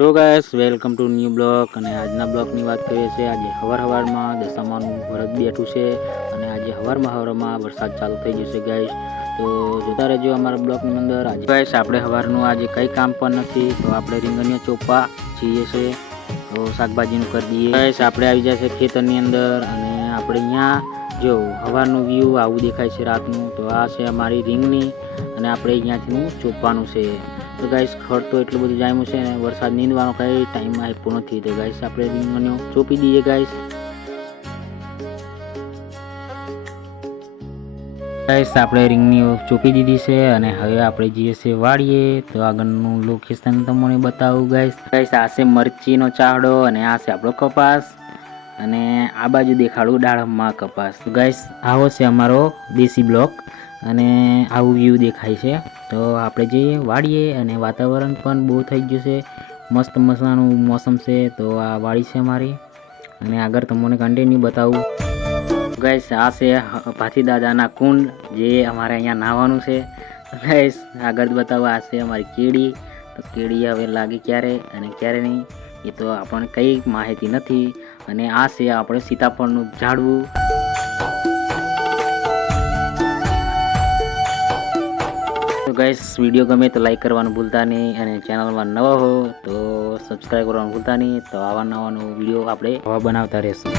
So guys welcome to new blog અને આજના બ્લોગની વાત કરીએ છીએ। આજે હવારમાં દશામાનું વ્રત બેઠું છે અને આજે હવારમાં વરસાદ ચાલુ થઈ જશે ગાઈસ। તો જોતા રહેજો અમારા બ્લોગની અંદર। આજે ગાઈસ આપણે હવારનું આજે કંઈ કામ પણ નથી તો આપણે રીંગણીઓ ચોપા જઈએ છે તો શાકભાજીનું કરી દઈએ ગાઈસ। આપણે આવી જશે ખેતરની અંદર અને આપણે અહીંયા જો હવારનું વ્યૂ આવું દેખાય છે રાતનું। તો આ છે અમારી રીંગણી અને આપણે અહીંયાથી ચોપવાનું છે। તો ગાઈસ ખડ તો એટલું બધું જામ્યું છે ને વરસાદ નીંદવાનો કંઈ ટાઈમ આપ્યો નથી। તો ગાઈસ આપણે રીંગણીઓ ચોપી દઈએ ગાઈસ। આપણે રીંગણીઓ ચોપી દીધી છે અને હવે આપણે જઈએ છીએ વાડીએ। તો આગળનું લોકેશન તમને બતાવું ગાઈસ। આ છે મરચીનો ચાહડો અને આ છે આપણો કપાસ અને આ બાજુ દેખાડું દાડમમાં કપાસ। તો ગાઈસ આવો છે અમારો દેશી બ્લોક અને આવું વ્યૂ દેખાય છે। તો આપણે જઈએ વાડીએ અને વાતાવરણ પણ બહુ થઈ ગયું છે, મસ્ત મસ્તનું મોસમ છે। તો આ વાડી છે અમારી અને આગળ તમને કન્ટિન્યુ બતાવું ગાઈસ। આ છે ભાથી દાદાના કુંડ જે અમારે અહીંયા નાહવાનું છે ગાઈસ। આગળ બતાવો આ છે અમારી કેડી। તો કેડી હવે લાગે ક્યારે અને ક્યારે નહીં એ તો આપણને કંઈ માહિતી નથી। અને આ છે આપણે સીતાફળનું ઝાડવું। તો ગાઈસ વિડીયો ગમે તો લાઈક કરવાનું ભૂલતા નહીં અને ચેનલમાં નવા હો તો સબસ્ક્રાઈબ કરવાનું ભૂલતા નહીં। તો આવા નવાનો વિડીયો આપણે બનાવતા રહેશું।